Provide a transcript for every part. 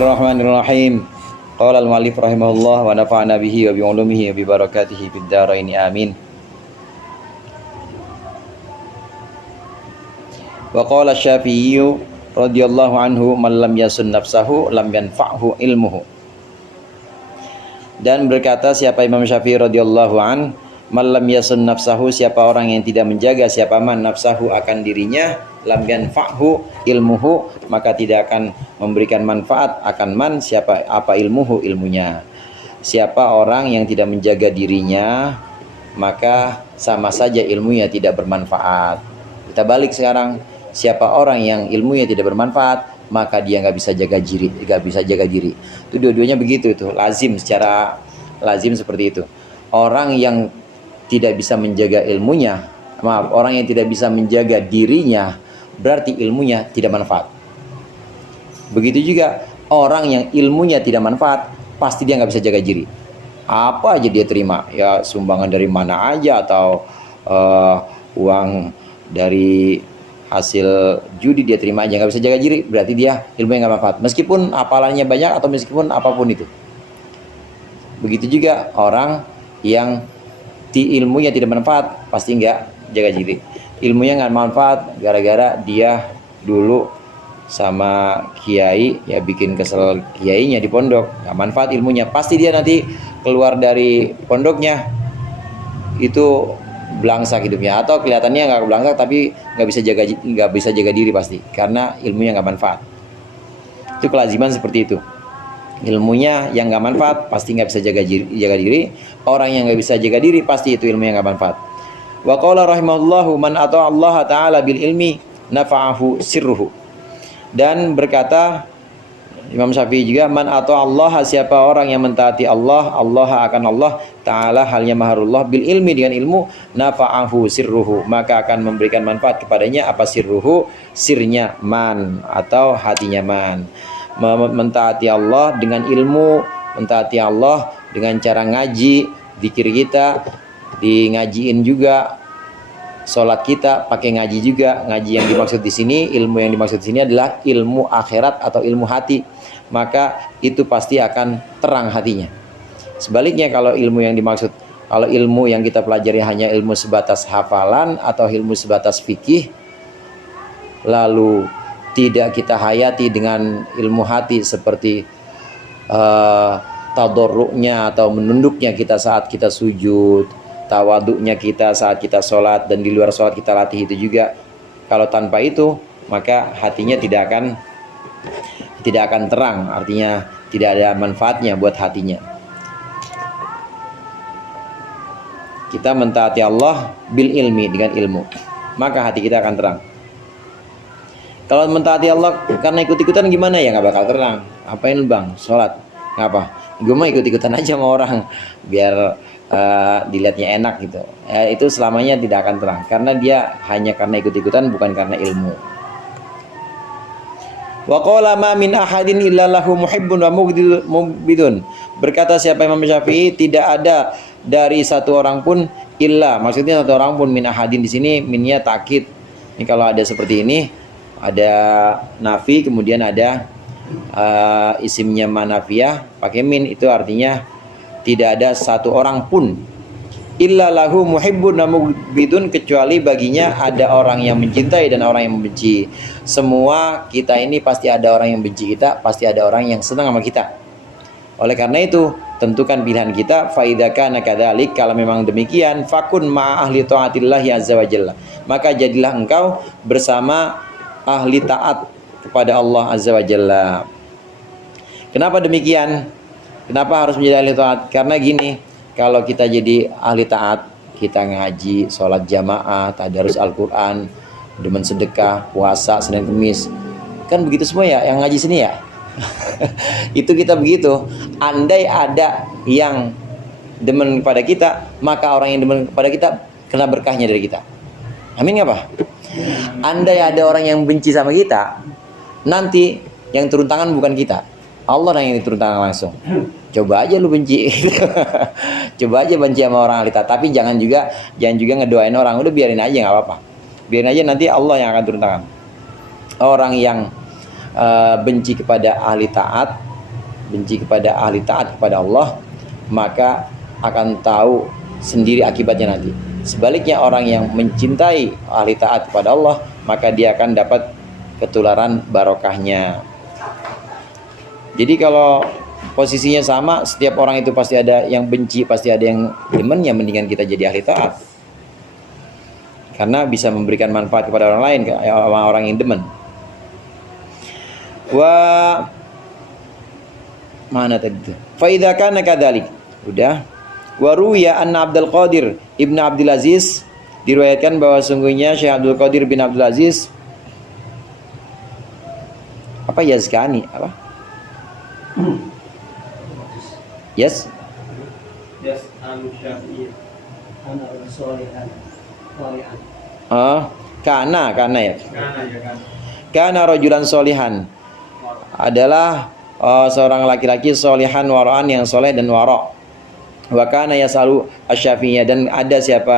Bismillahirrahmanirrahim. Qala al-mu'allif rahimahullah wa nafa'ana bihi wa bi ulumihi wa bi barakatihi fid dharain amin. Wa qala Asy-Syafi'i radhiyallahu anhu man lam yasun nafsahu lam yanfa'hu ilmuhu. Dan berkata siapa Imam Syafi'i radhiyallahu an, man lam yasun nafsahu, siapa orang yang tidak menjaga siapa man nafsahu akan dirinya, lam yanfa'hu ilmuhu, maka tidak akan memberikan manfaat akan man siapa apa ilmuhu ilmunya. Siapa orang yang tidak menjaga dirinya, maka sama saja ilmunya tidak bermanfaat. Kita balik sekarang, siapa orang yang ilmunya tidak bermanfaat, maka dia nggak bisa jaga diri, Itu dua-duanya begitu, itu lazim, secara lazim seperti itu. Orang yang tidak bisa menjaga ilmunya, orang yang tidak bisa menjaga dirinya, berarti ilmunya tidak manfaat. Begitu juga orang yang ilmunya tidak manfaat, pasti dia nggak bisa jaga diri. Apa aja dia terima, ya sumbangan dari mana aja, atau uang dari hasil judi dia terima aja, nggak bisa jaga diri, berarti dia ilmunya nggak manfaat, meskipun hafalannya banyak atau meskipun apapun itu. Begitu juga orang yang ilmunya tidak manfaat, pasti nggak jaga diri. Ilmunya nggak manfaat gara-gara dia dulu sama kiai, ya bikin kesel kiainya di pondok, nggak manfaat ilmunya, pasti dia nanti keluar dari pondoknya itu belangsak hidupnya, atau kelihatannya nggak belangsak tapi nggak bisa jaga diri pasti, karena ilmunya nggak manfaat. Itu kelaziman seperti itu. Ilmunya yang nggak manfaat pasti nggak bisa jaga diri. Orang yang nggak bisa jaga diri pasti itu ilmunya nggak manfaat. Wa qala rahimahullahu man ata'a Allah ta'ala bil ilmi nafa'ahu sirruhu. Dan berkata Imam Syafi'i juga, man ata'a Allah, siapa orang yang mentaati Allah, Allah akan Allah ta'ala halnya maharullah bil ilmi, dengan ilmu, nafa'ahu sirruhu, maka akan memberikan manfaat kepadanya. Apa sirruhu? Sirnya man, atau hatinya man. Mentaati Allah dengan ilmu, mentaati Allah dengan cara ngaji, zikir kita di ngajiin juga, sholat kita pakai ngaji juga. Ngaji yang dimaksud di sini, ilmu yang dimaksud di sini adalah ilmu akhirat atau ilmu hati, maka itu pasti akan terang hatinya. Sebaliknya kalau ilmu yang kita pelajari hanya ilmu sebatas hafalan atau ilmu sebatas fikih, lalu tidak kita hayati dengan ilmu hati seperti tadarruknya atau menunduknya kita saat kita sujud, tawaduknya kita saat kita sholat, dan di luar sholat kita latih itu juga. Kalau tanpa itu, maka hatinya tidak akan terang, artinya tidak ada manfaatnya buat hatinya. Kita mentaati Allah bil ilmi, dengan ilmu, maka hati kita akan terang. Kalau mentaati Allah karena ikut-ikutan gimana ya, nggak bakal terang. Apain bang sholat, ngapa? Gue mah ikut-ikutan aja sama orang biar dilihatnya enak gitu. Itu selamanya tidak akan terang, karena dia hanya karena ikut-ikutan, bukan karena ilmu. Wa qala ma min ahadin illa lahu muhibbun wa mubghidun. Berkata siapa Imam Syafi'i, tidak ada dari satu orang pun illa, maksudnya satu orang pun, min ahadin di sini minnya takkid. Ini kalau ada seperti ini, ada nafi kemudian ada isimnya manafiyah pakai min, itu artinya tidak ada satu orang pun illa lahu muhibbun wa mubghidun, kecuali baginya ada orang yang mencintai dan orang yang membenci. Semua kita ini pasti ada orang yang benci kita, pasti ada orang yang senang sama kita. Oleh karena itu, tentukan pilihan kita. Fa idza kana kadzalik, kalau memang demikian, fakun ma ahli taatillah azza wa jalla, maka jadilah engkau bersama ahli taat kepada Allah azza wa jalla. Kenapa demikian? Kenapa harus menjadi ahli taat? Karena gini, kalau kita jadi ahli taat, kita ngaji, sholat jamaah, tadarus Al-Quran, demen sedekah, puasa, Senin Kemis, kan begitu semua ya, yang ngaji sini ya. Itu kita begitu. Andai ada yang demen kepada kita, maka orang yang demen kepada kita kena berkahnya dari kita. Amin nggak Pak? Andai ada orang yang benci sama kita, nanti yang turun tangan bukan kita, Allah yang turun tangan langsung. Coba aja lu benci. Coba aja benci sama orang ahli taat, tapi jangan juga ngedoain orang. Udah biarin aja, nggak apa-apa. Biarin aja, nanti Allah yang akan turun tangan. Orang yang benci kepada ahli taat, benci kepada ahli taat kepada Allah, maka akan tahu sendiri akibatnya nanti. Sebaliknya orang yang mencintai ahli taat kepada Allah, maka dia akan dapat ketularan barokahnya. Jadi kalau posisinya sama, setiap orang itu pasti ada yang benci, pasti ada yang demen, ya mendingan kita jadi ahli taat. Karena bisa memberikan manfaat kepada orang lain, orang yang demen. Mana tadi itu? Fa idza kana kadzalik. Udah. Wa ruwiya anna Abdul Qadir Ibnu Abdul Aziz, diriwayatkan bahwa sungguhnya Syekh Abdul Qadir bin Abdul Aziz apa Yazkani apa? Yes. Yes, Syafi'i. Ana solihan. Kana ya. Kana ya kan. Kana rajulan solihan. Adalah seorang laki-laki solihan wara'an yang soleh dan wara'. Wa kana yasalu asy-Syafi'iyya, dan ada siapa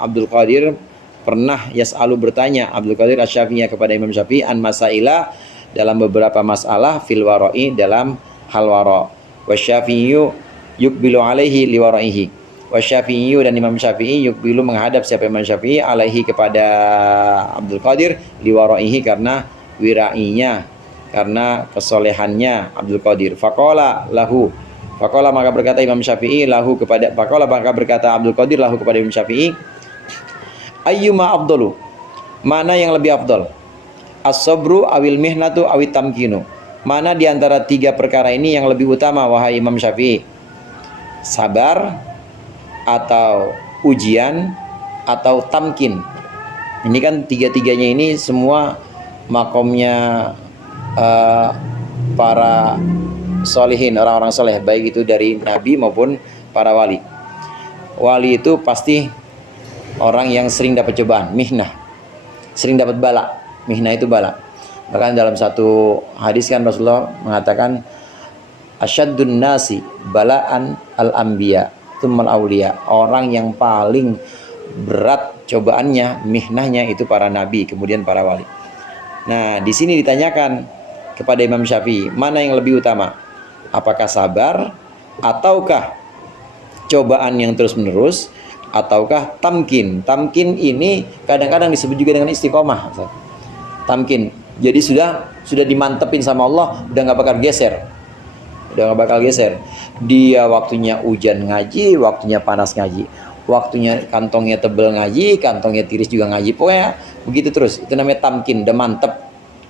Abdul Qadir pernah yasalu bertanya Abdul Qadir asy-Syafi'iyya kepada Imam Syafi'i an masaila, dalam beberapa masalah fil wara'i, dalam hal wara'. Wa Syafi'iyyu yuqbilu alaihi li wara'ihi. Wa Syafi'iyyu, dan Imam Syafi'i yuqbilu menghadap siapa Imam Syafi'i alaihi kepada Abdul Qadir li wara'ihi, karena wirainya, karena kesolehannya Abdul Qadir. Faqala lahu, faqala maka berkata Imam Syafi'i lahu kepada, faqala maka berkata Abdul Qadir lahu kepada Imam Syafi'i, ayyuma afdalu, mana yang lebih afdal, as-sabru awil mihnatu awit tamkinu, mana di antara tiga perkara ini yang lebih utama wahai Imam Syafi'i, sabar atau ujian atau tamkin? Ini kan tiga-tiganya ini semua makomnya para solihin, orang-orang soleh, baik itu dari nabi maupun para wali. Wali itu pasti orang yang sering dapat cobaan, mihnah, sering dapat bala. Mihnah itu bala. Bahkan dalam satu hadis kan Rasulullah mengatakan, asyaddun nasi balaan al-anbiya tsummal auliya, orang yang paling berat cobaannya, mihnahnya itu para nabi, kemudian para wali. Nah, di sini ditanyakan kepada Imam Syafi'i, mana yang lebih utama? Apakah sabar, ataukah cobaan yang terus-menerus, ataukah tamkin? Tamkin ini kadang-kadang disebut juga dengan istiqomah. Tamkin, jadi sudah dimantepin sama Allah, udah nggak bakal geser. Udah nggak bakal geser. Dia waktunya hujan ngaji, waktunya panas ngaji, waktunya kantongnya tebel ngaji, kantongnya tiris juga ngaji. Pokoknya begitu terus. Itu namanya tamkin, udah mantep,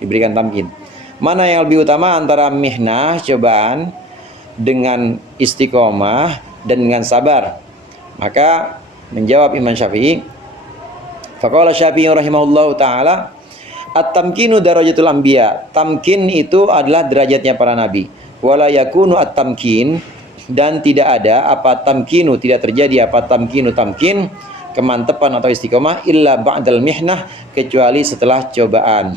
diberikan tamkin. Mana yang lebih utama antara mihnah, cobaan, dengan istiqomah dan dengan sabar? Maka menjawab Imam Syafi'i, faqala Syafi'i rahimahullahu taala, at-tamkinu darajatul anbiya. Tamkin itu adalah derajatnya para nabi. Wala yakunu at-tamkin, dan tidak ada apa tamkinu, tidak terjadi apa tamkinu, tamkin, kemantepan atau istiqomah, illa ba'dal mihnah, kecuali setelah cobaan.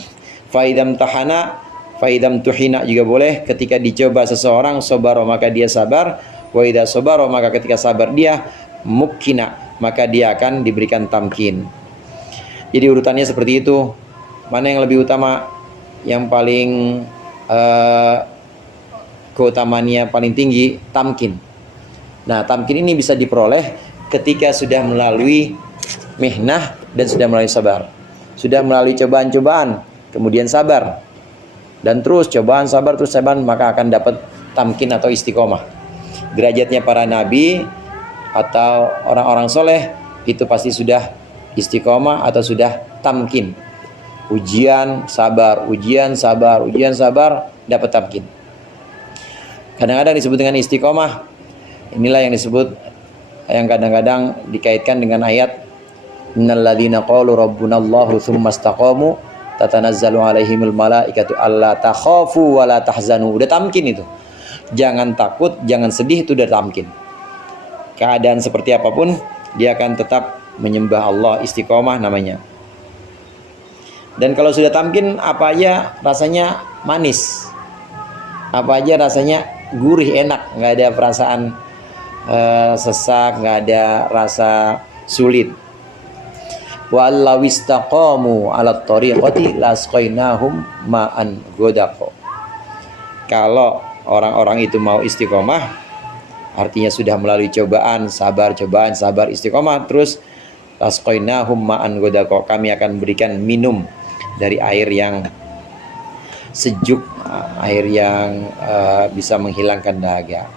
Faidam tahana, faidam tuhina juga boleh, ketika dicoba seseorang, sobaro maka dia sabar, wa idza sobaro maka ketika sabar dia, mukkina maka dia akan diberikan tamkin. Jadi urutannya seperti itu. Mana yang lebih utama, yang paling keutamaannya paling tinggi? Tamkin. Nah, tamkin ini bisa diperoleh ketika sudah melalui mihnah dan sudah melalui sabar, sudah melalui cobaan-cobaan, kemudian sabar, dan terus cobaan, sabar, terus sabar, maka akan dapat tamkin atau istiqomah. Derajatnya para nabi atau orang-orang soleh itu pasti sudah istiqomah atau sudah tamkin. Ujian, sabar, ujian, sabar, ujian, sabar, dapat tamkin. Kadang-kadang disebut dengan istiqomah. Inilah yang disebut, yang kadang-kadang dikaitkan dengan ayat innal ladzina qalu rabbunallahu tsumma istaqamu tatanazzalu alaihimul malaikatu alla takhafu wa la tahzanu. Udah tamkin itu. Jangan takut, jangan sedih, itu udah tamkin. Keadaan seperti apapun dia akan tetap menyembah Allah, istiqomah namanya. Dan kalau sudah tamkin, apa aja rasanya manis, apa aja rasanya gurih, enak, nggak ada perasaan sesak, nggak ada rasa sulit. Wallaw istaqamu 'alat thariqati lasqainahum ma'an ghadaqo. Kalau orang-orang itu mau istiqomah, artinya sudah melalui cobaan, sabar, istiqomah, terus tasqainahum ma'an ghadaqa, kami akan berikan minum dari air yang sejuk, air yang bisa menghilangkan dahaga.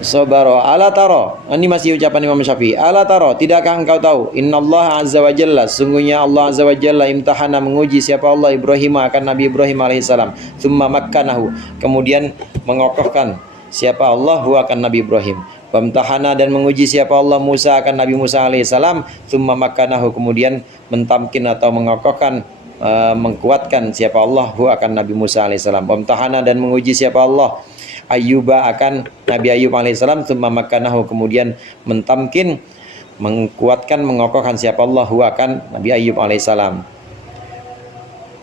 Sabaro ala taro, ini masih ucapan Imam Syafi'i. Ala taro, tidakkah engkau tahu, innallaha azza wa jalla, sungguhnya Allah azza wa jalla imtahana, menguji siapa Allah, Ibrahim, akan Nabi Ibrahim alaihissalam, thumma makkanahu, kemudian mengokohkan siapa Allah akan Nabi Ibrahim, wamtahana, dan menguji siapa Allah Musa akan Nabi Musa alaihissalam, thumma makkanahu, kemudian mentamkin atau mengokohkan, mengkuatkan siapa Allah akan Nabi Musa alaihissalam, wamtahana, dan menguji siapa Allah Ayyuba akan Nabi Ayyub alaihissalam, thumma makkanahu, kemudian mentamkin, menguatkan, mengokohkan siapa Allah akan Nabi Ayyub alaihissalam.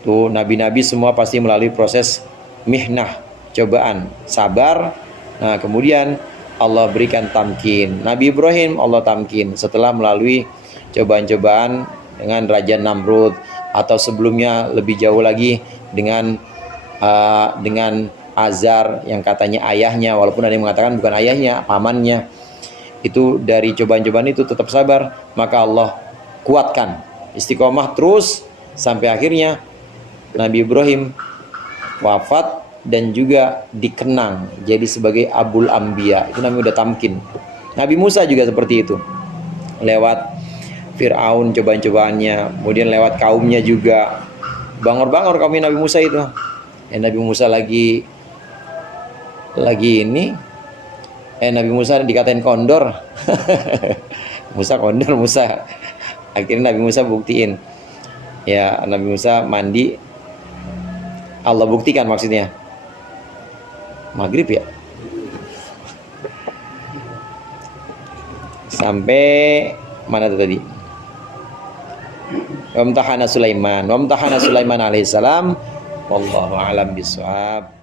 Tuh, nabi-nabi semua pasti melalui proses mihnah, cobaan, sabar. Nah, kemudian Allah berikan tamkin. Nabi Ibrahim Allah tamkin setelah melalui cobaan-cobaan dengan Raja Namrud, atau sebelumnya lebih jauh lagi dengan Azar yang katanya ayahnya, walaupun ada yang mengatakan bukan ayahnya, pamannya. Itu dari cobaan-cobaan itu tetap sabar, maka Allah kuatkan, istiqomah terus sampai akhirnya Nabi Ibrahim wafat dan juga dikenang jadi sebagai Abul Anbiya. Itu namanya udah tamkin. Nabi Musa juga seperti itu, lewat Fir'aun cobaan-cobaannya, kemudian lewat kaumnya juga, bangor-bangor kaumnya Nabi Musa itu. Nabi Musa lagi ini, Nabi Musa dikatain kondor. Musa kondor, Musa. Akhirnya Nabi Musa buktiin. Ya, Nabi Musa mandi, Allah buktikan, maksudnya maghrib ya, sampai mana tuh tadi? Wamtahana Sulaiman alaihissalam. Wallahu a'lam bishawab.